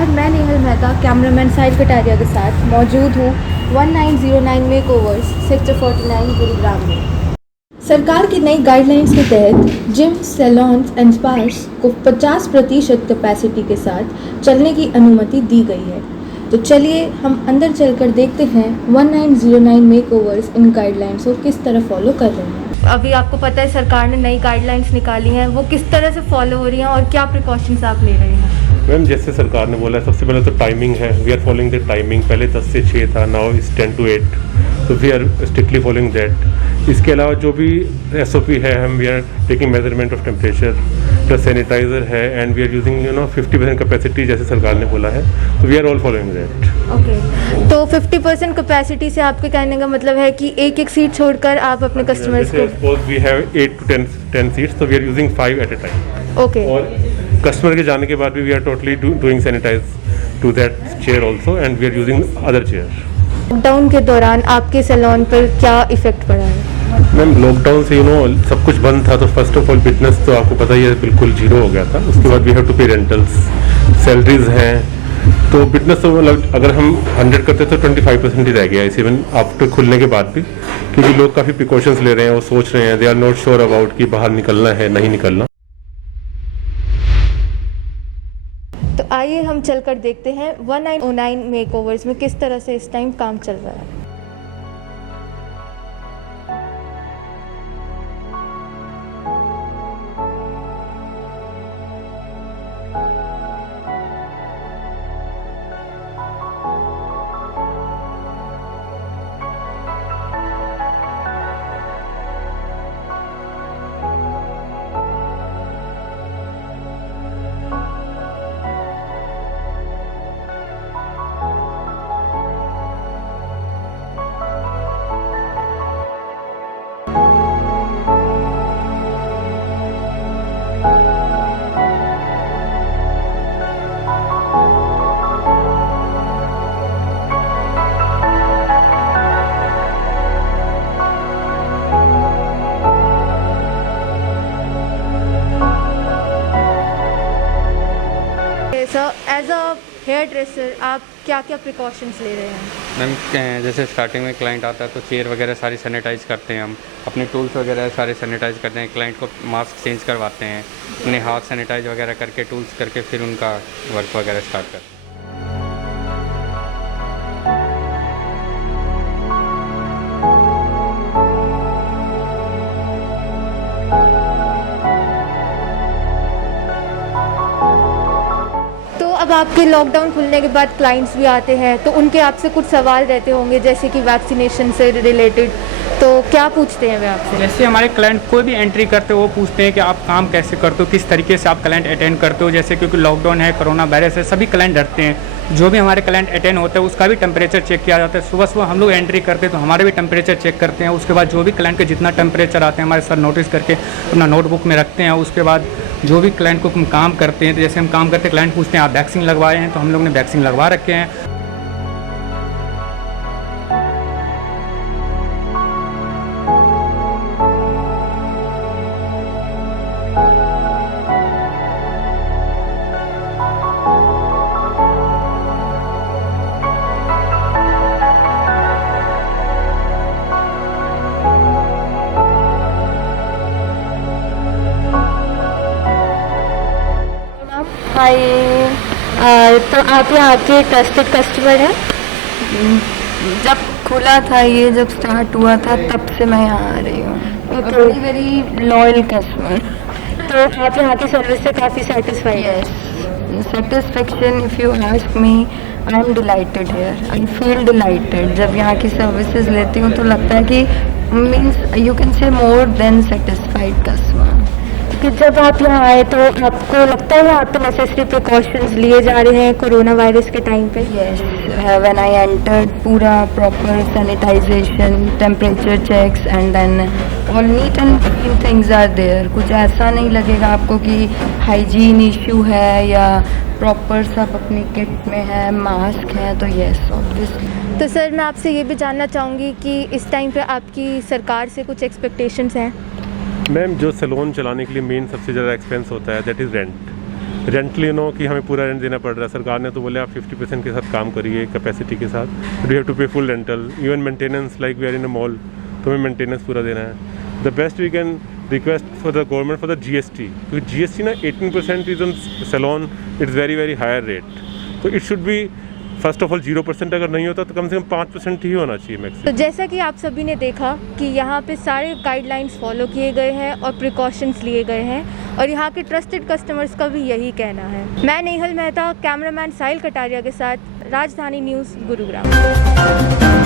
नमस्कार, मैं नेहल मेहता कैमरामैन साहिल कटारिया के साथ मौजूद हूँ 1909 मेकओवर्स सेक्टर 49 गुरुग्राम में। सरकार की नई गाइडलाइंस के तहत जिम, सैलून्स एंड स्पास को 50% कैपेसिटी के साथ चलने की अनुमति दी गई है। तो चलिए हम अंदर चलकर देखते हैं 1909 मेकओवर्स इन गाइडलाइंस को किस तरह फॉलो कर रहे हैं। अभी आपको पता है सरकार ने नई गाइडलाइंस निकाली हैं, वो किस तरह से फॉलो हो रही हैं और क्या प्रिकॉशंस आप ले रहे हैं? मैम, जैसे सरकार ने बोला है, सबसे पहले तो टाइमिंग है। We are following the timing. पहले 10 से 6 था, नाउ इज 10 to 8, तो we are strictly following that. इसके अलावा जो भी SOP है, हम we are taking measurement of temperature, plus sanitiser है, and we are using 50% capacity जैसे सरकार ने बोला है, तो we are all following that. Okay, तो 50% कैपेसिटी से आपके कहने का मतलब है कि एक सीट छोड़कर आप अपने कस्टमर्स को, suppose we have 8 to 10 seats, तो we are using 5 at a time. Okay, और कस्टमर के जाने के बाद भी we are totally doing sanitise to that chair also, and we are using other chair. Lockdown के दौरान आपके सैलून पर क्या इफेक्ट पड़ा है? मैम, लॉकडाउन से सब कुछ बंद था, तो फर्स्ट ऑफ ऑल बिजनेस तो आपको पता ही है बिल्कुल जीरो हो गया था। उसके बाद वी हैव टू पे रेंटल्स, सैलरीज हैं, तो बिजनेस तो मतलब अगर हम 100 करते तो 25% ही रह गया इस इवन आफ्टर खुलने के बाद भी, क्योंकि लोग काफ़ी प्रिकॉशंस ले रहे हैं, वो सोच रहे हैं, they are not sure about कि बाहर निकलना है नहीं निकलना। तो आइए हम चलकर देखते हैं 1909 मेकओवर्स में किस तरह से इस टाइम काम चल रहा है। एज अ हेयर ड्रेसर आप क्या क्या प्रिकॉशंस ले रहे हैं? मैम, जैसे स्टार्टिंग में क्लाइंट आता है तो चेयर वगैरह सारी सैनिटाइज़ करते हैं, हम अपने टूल्स वगैरह सारे सैनिटाइज़ करते हैं, क्लाइंट को मास्क चेंज करवाते हैं, अपने हाथ सैनिटाइज वगैरह करके टूल्स करके फिर उनका वर्क वगैरह स्टार्ट करते हैं। अब आपके लॉकडाउन खुलने के बाद क्लाइंट्स भी आते हैं, तो उनके आपसे कुछ सवाल रहते होंगे जैसे कि वैक्सीनेशन से रिलेटेड, तो क्या पूछते हैं वे आपसे? जैसे हमारे क्लाइंट कोई भी एंट्री करते हो वो पूछते हैं कि आप काम कैसे करते हो, किस तरीके से आप क्लाइंट अटेंड करते हो। जैसे क्योंकि लॉकडाउन है, कोरोना वायरस है, सभी क्लाइंट डरते हैं। जो भी हमारे क्लाइंट अटेंड होते हैं उसका भी टेम्परेचर चेक किया जाता है। सुबह सुबह हम लोग एंट्री करते हैं तो हमारे भी टेम्परेचर चेक करते हैं। उसके बाद जो भी क्लाइंट के जितना टेम्परेचर आते हैं हमारे सर नोटिस करके अपना नोटबुक में रखते हैं। उसके बाद जो भी क्लाइंट को हम काम करते हैं, तो जैसे हम काम करते हैं क्लाइंट पूछते हैं आप वैक्सीन लगवाए हैं, तो हम लोग ने वैक्सीन लगवा रखे हैं। हाय, तो आप यहाँ के ट्रस्टेड कस्टमर हैं? जब खुला था ये, जब स्टार्ट हुआ था तब से मैं यहाँ आ रही हूँ। Very very loyal customer. तो आप यहाँ की सर्विस से काफ़ी सेटिस्फाइड हैं? Satisfaction, if you ask me, I am delighted here, I feel dilated. जब यहाँ की सर्विसेज लेती हूँ तो लगता है कि means you can say more than satisfied customer. कि जब आप यहाँ आए तो आपको लगता है यहाँ पे नेसेसरी प्रिकॉशंस लिए जा रहे हैं कोरोना वायरस के टाइम पे? यस, व्हेन आई एंटर्ड पूरा proper sanitization, temperature checks and then all neat and clean things are there. कुछ ऐसा नहीं लगेगा आपको कि हाइजीन इशू है, या प्रॉपर सब अपनी किट में है, मास्क है, तो यस ऑब्वियसली। तो सर मैं आपसे ये भी जानना चाहूँगी कि इस टाइम पे आपकी सरकार से कुछ एक्सपेक्टेशंस हैं? मैम, जो सैलून चलाने के लिए मेन सबसे ज़्यादा एक्सपेंस होता है दैट इज़ रेंट। रेंटल कि हमें पूरा रेंट देना पड़ रहा है। सरकार ने तो बोले आप 50% के साथ काम करिए कैपेसिटी के साथ, we have to pay full rental, even maintenance like we are in a mall, तो हमें मेंटेनेंस पूरा देना है। The best we can request for the government for the GST, क्योंकि GST ना 18% is on salon, it's very higher rate, तो it should be first of all 0%, अगर नहीं होता तो कम से कम 5% ही होना चाहिए मैक्सिमम। तो जैसा कि आप सभी ने देखा कि यहाँ पे सारे गाइडलाइंस फॉलो किए गए हैं और प्रिकॉशंस लिए गए हैं, और यहाँ के ट्रस्टेड कस्टमर्स का भी यही कहना है। मैं नेहल मेहता, कैमरामैन साहिल कटारिया के साथ, राजधानी न्यूज़, गुरुग्राम।